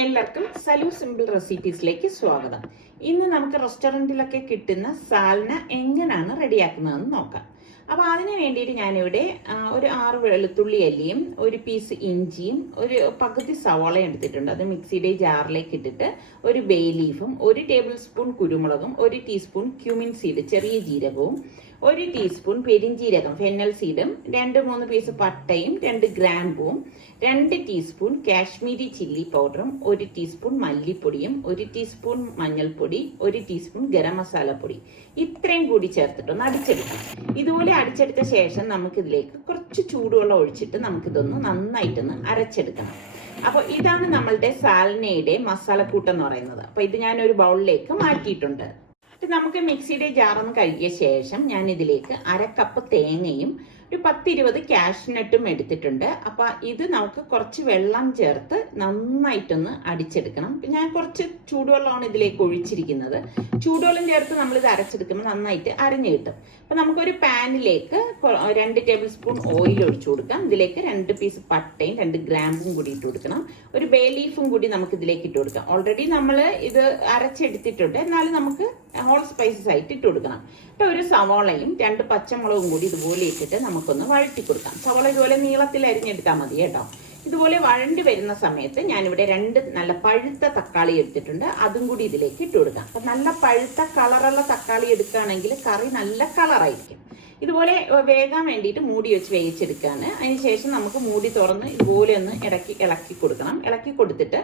എല്ലാവർക്കും സലു സിമ്പിൾ റെസിപ്പീസിലേക്ക് സ്വാഗതം. ഇന്ന് നമുക്ക് റെസ്റ്റോറൻറ്റിലൊക്കെ കിട്ടുന്ന സാൽന എങ്ങനെയാണ് റെഡിയാക്കുന്നതെന്ന് നോക്കാം. അപ്പോൾ അതിന് വേണ്ടിയിട്ട് ഞാനിവിടെ ഒരു 6 വെളുത്തുള്ളി അല്ലിയും ഒരു പീസ് ഇഞ്ചിയും ഒരു പകുതി സവാളയും എടുത്തിട്ടുണ്ട്. അത് മിക്സിയുടെ ജാറിലേക്ക് ഇട്ടിട്ട് ഒരു ബേ ലീഫും 1 ടേബിൾ സ്പൂൺ കുരുമുളകും 1 ടീസ്പൂൺ ക്യൂമിൻ സീഡ് ചെറിയ ജീരകവും 1 ടീസ്പൂൺ പെരിഞ്ജീരകം ഫെന്നൽ സീഡും 2-3 പീസ് പട്ടയും 2 ഗ്രാമ്പും 2 ടീസ്പൂൺ കാശ്മീരി ചില്ലി പൗഡറും 1 ടീസ്പൂൺ മല്ലിപ്പൊടിയും 1 ടീസ്പൂൺ മഞ്ഞൾപ്പൊടി 1 ടീസ്പൂൺ ഗരം മസാലപ്പൊടി ഇത്രയും കൂടി ചേർത്തിട്ടൊന്ന് അടിച്ചെടുക്കണം. ഇതുപോലെ അടിച്ചെടുത്ത ശേഷം നമുക്കിതിലേക്ക് കുറച്ച് ചൂടുവെള്ളം ഒഴിച്ചിട്ട് നമുക്കിതൊന്ന് നന്നായിട്ടൊന്ന് അരച്ചെടുക്കണം. അപ്പോൾ ഇതാണ് നമ്മളുടെ സാൽനയുടെ മസാലക്കൂട്ട് എന്ന് പറയുന്നത്. അപ്പോൾ ഇത് ഞാൻ ഒരു ബൗളിലേക്ക് മാറ്റിയിട്ടുണ്ട്. നമുക്ക് മിക്സിയുടെ ജാറൊന്ന് കഴുകിയ ശേഷം ഞാൻ ഇതിലേക്ക് 1/2 കപ്പ് തേങ്ങയും ഒരു 10-20 കാഷ്നട്ടും എടുത്തിട്ടുണ്ട്. അപ്പൊ ഇത് നമുക്ക് കുറച്ച് വെള്ളം ചേർത്ത് നന്നായിട്ടൊന്ന് അടിച്ചെടുക്കണം. ഞാൻ കുറച്ച് ചൂടുവെള്ളമാണ് ഇതിലേക്ക് ഒഴിച്ചിരിക്കുന്നത്. ചൂടുവെള്ളം ചേർത്ത് നമ്മൾ ഇത് അരച്ചെടുക്കുമ്പോൾ നന്നായിട്ട് അരഞ്ഞു കിട്ടും. അപ്പൊ നമുക്കൊരു പാനിലേക്ക് 2 ടേബിൾ സ്പൂൺ ഓയിൽ ഒഴിച്ചു കൊടുക്കാം. ഇതിലേക്ക് 2 പീസ് പട്ടയും 2 ഗ്രാമ്പും കൂടി ഇട്ട് കൊടുക്കണം. ഒരു ബേ ലീഫും കൂടി നമുക്ക് ഇതിലേക്ക് ഇട്ട് കൊടുക്കാം. ഓൾറെഡി നമ്മൾ ഇത് അരച്ചെടുത്തിട്ടുണ്ട്, എന്നാലും നമുക്ക് ഹോൾ സ്പൈസസ് ആയിട്ട് ഇട്ട് കൊടുക്കണം. ഇപ്പൊ ഒരു സവാളയും 2 പച്ചമുളകും കൂടി ഇതുപോലെ ഇട്ടിട്ട് നമുക്കൊന്ന് വഴറ്റി കൊടുക്കാം. സവാള ഇതുപോലെ നീളത്തിൽ അരിഞ്ഞെടുത്താൽ മതി കേട്ടോ. ഇതുപോലെ വഴണ്ടി വരുന്ന സമയത്ത് ഞാനിവിടെ 2 നല്ല പഴുത്ത തക്കാളി എടുത്തിട്ടുണ്ട്. അതും കൂടി ഇതിലേക്ക് ഇട്ട് കൊടുക്കാം. അപ്പൊ നല്ല പഴുത്ത കളറുള്ള തക്കാളി എടുക്കുകയാണെങ്കിൽ കറി നല്ല കളറായിരിക്കും. ഇതുപോലെ വേകാൻ വേണ്ടിയിട്ട് മൂടി വെച്ച് വേവിച്ചെടുക്കാണ്. അതിനുശേഷം നമുക്ക് മൂടി തുറന്ന് ഇതുപോലെ ഒന്ന് ഇളക്കി കൊടുക്കണം. ഇളക്കി കൊടുത്തിട്ട്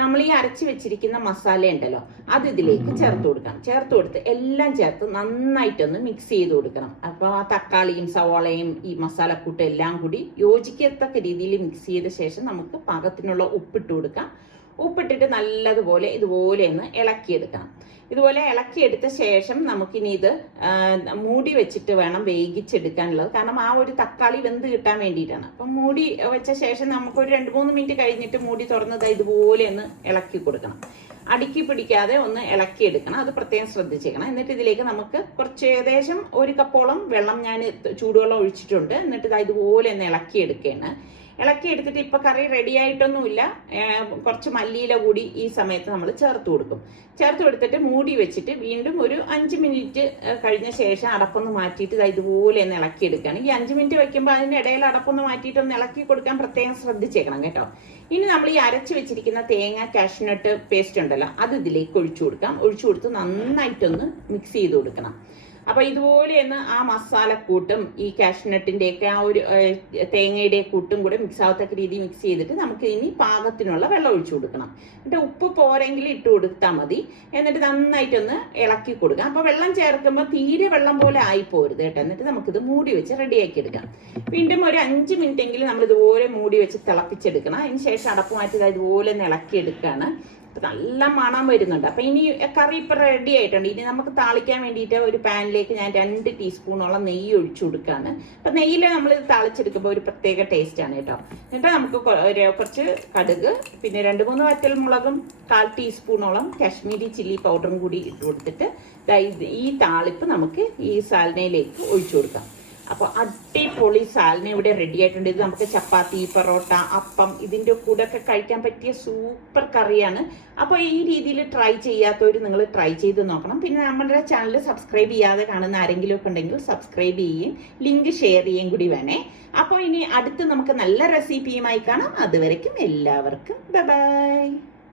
നമ്മൾ ഈ അരച്ച് വെച്ചിരിക്കുന്ന മസാല ഉണ്ടല്ലോ അത് ഇതിലേക്ക് ചേർത്ത് കൊടുക്കണം. ചേർത്ത് കൊടുത്ത് എല്ലാം ചേർത്ത് നന്നായിട്ടൊന്ന് മിക്സ് ചെയ്ത് കൊടുക്കണം. അപ്പോൾ ആ തക്കാളിയും സവാളയും ഈ മസാലക്കൂട്ട് എല്ലാം കൂടി യോജിക്കത്തക്ക രീതിയിൽ മിക്സ് ചെയ്ത ശേഷം നമുക്ക് പാകത്തിനുള്ള ഉപ്പിട്ട് കൊടുക്കാം. ഉപ്പിട്ടിട്ട് നല്ലതുപോലെ ഇതുപോലെ ഒന്ന് ഇളക്കിയെടുക്കണം. ഇതുപോലെ ഇളക്കിയെടുത്ത ശേഷം നമുക്കിനി ഇത് മൂടി വെച്ചിട്ട് വേണം വേവിച്ചെടുക്കാനുള്ളത്. കാരണം ആ ഒരു തക്കാളി വെന്ത് കിട്ടാൻ വേണ്ടിയിട്ടാണ്. അപ്പം മൂടി വെച്ച ശേഷം നമുക്കൊരു 2-3 മിനിറ്റ് കഴിഞ്ഞിട്ട് മൂടി തുറന്നത് ഇതുപോലെ ഒന്ന് ഇളക്കി കൊടുക്കണം. അടുക്കി പിടിക്കാതെ ഒന്ന് ഇളക്കിയെടുക്കണം. അത് പ്രത്യേകം ശ്രദ്ധിച്ചേക്കണം. എന്നിട്ട് ഇതിലേക്ക് നമുക്ക് കുറച്ച് ഏകദേശം 1 കപ്പോളം വെള്ളം ഞാൻ ചൂടുവെള്ളം ഒഴിച്ചിട്ടുണ്ട്. എന്നിട്ട് ഇതുപോലെ ഒന്ന് ഇളക്കിയെടുക്കുകയാണ്. ഇളക്കിയെടുത്തിട്ട് ഇപ്പൊ കറി റെഡി ആയിട്ടൊന്നുമില്ല. കുറച്ച് മല്ലിയില കൂടി ഈ സമയത്ത് നമ്മൾ ചേർത്ത് കൊടുക്കും. ചേർത്ത് കൊടുത്തിട്ട് മൂടി വെച്ചിട്ട് വീണ്ടും ഒരു 5 മിനിറ്റ് കഴിഞ്ഞ ശേഷം അടപ്പൊന്ന് മാറ്റിയിട്ട് ഇതുപോലെ ഒന്ന് ഇളക്കിയെടുക്കുകയാണ്. ഈ 5 മിനിറ്റ് വെക്കുമ്പോൾ അതിനിടയിൽ അടപ്പൊന്ന് മാറ്റിയിട്ട് ഒന്ന് ഇളക്കി കൊടുക്കാൻ പ്രത്യേകം ശ്രദ്ധിച്ചേക്കണം കേട്ടോ. ഇനി നമ്മൾ ഈ അരച്ച് വെച്ചിരിക്കുന്ന തേങ്ങ കാഷ്നട്ട് പേസ്റ്റ് ഉണ്ടല്ലോ അത് ഇതിലേക്ക് ഒഴിച്ചു കൊടുക്കാം. ഒഴിച്ചു കൊടുത്ത് നന്നായിട്ടൊന്ന് മിക്സ് ചെയ്ത് കൊടുക്കണം. അപ്പൊ ഇതുപോലെയൊന്ന് ആ മസാലക്കൂട്ടും ഈ കാഷ്നട്ടിന്റെ ഒക്കെ ആ ഒരു തേങ്ങയുടെ കൂട്ടും കൂടെ മിക്സ് ആവത്തക്ക രീതി മിക്സ് ചെയ്തിട്ട് നമുക്ക് ഇനി പാകത്തിനുള്ള വെള്ളം ഒഴിച്ചു കൊടുക്കണം. എന്നിട്ട് ഉപ്പ് പോരെങ്കിൽ ഇട്ട് കൊടുത്താൽ മതി. എന്നിട്ട് നന്നായിട്ടൊന്ന് ഇളക്കി കൊടുക്കാം. അപ്പൊ വെള്ളം ചേർക്കുമ്പോൾ തീരെ വെള്ളം പോലെ ആയി പോരുത് കേട്ടോ. എന്നിട്ട് നമുക്കിത് മൂടി വെച്ച് റെഡിയാക്കി എടുക്കാം. വീണ്ടും ഒരു 5 മിനിറ്റ് എങ്കിലും നമ്മൾ ഇതുപോലെ മൂടി വെച്ച് തിളപ്പിച്ചെടുക്കണം. അതിന് ശേഷം അടപ്പ് മാറ്റി ഇതുപോലെ ഒന്ന് ഇളക്കി എടുക്കുകയാണ്. നല്ല മണം വരുന്നുണ്ട്. അപ്പൊ ഇനി കറി ഇപ്പൊ റെഡി ആയിട്ടുണ്ട്. ഇനി നമുക്ക് താളിക്കാൻ വേണ്ടിയിട്ട് ഒരു പാനിലേക്ക് ഞാൻ 2 ടീസ്പൂണോളം നെയ്യ് ഒഴിച്ചു കൊടുക്കുകയാണ്. അപ്പൊ നെയ്യിൽ നമ്മൾ ഇത് താളിച്ചെടുക്കുമ്പോൾ ഒരു പ്രത്യേക ടേസ്റ്റ് ആണ് കേട്ടോ. എന്നിട്ട് നമുക്ക് കുറച്ച് കടുക്, പിന്നെ 2-3 വറ്റൽമുളകും 1/4 ടീസ്പൂണോളം കാശ്മീരി ചില്ലി പൗഡറും കൂടി ഇട്ട് കൊടുത്തിട്ട് ഈ താളിപ്പ് നമുക്ക് ഈ സാൽനയിലേക്ക് ഒഴിച്ചു കൊടുക്കാം. അപ്പോൾ അടിപൊളി സാൽന ഇവിടെ റെഡി ആയിട്ടുണ്ട്. ഇത് നമുക്ക് ചപ്പാത്തി, പൊറോട്ട, അപ്പം ഇതിൻ്റെ കൂടെ ഒക്കെ കഴിക്കാൻ പറ്റിയ സൂപ്പർ കറിയാണ്. അപ്പോൾ ഈ രീതിയിൽ ട്രൈ ചെയ്യാത്തവർ നിങ്ങൾ ട്രൈ ചെയ്ത് നോക്കണം. പിന്നെ നമ്മുടെ ചാനൽ സബ്സ്ക്രൈബ് ചെയ്യാതെ കാണുന്ന ആരെങ്കിലും ഒക്കെ ഉണ്ടെങ്കിൽ സബ്സ്ക്രൈബ് ചെയ്യുകയും ലിങ്ക് ഷെയർ ചെയ്യുകയും കൂടി വേണേ. അപ്പോൾ ഇനി അടുത്ത് നമുക്ക് നല്ല റെസിപ്പിയുമായി കാണാം. അതുവരയ്ക്കും എല്ലാവർക്കും ബൈ ബൈ.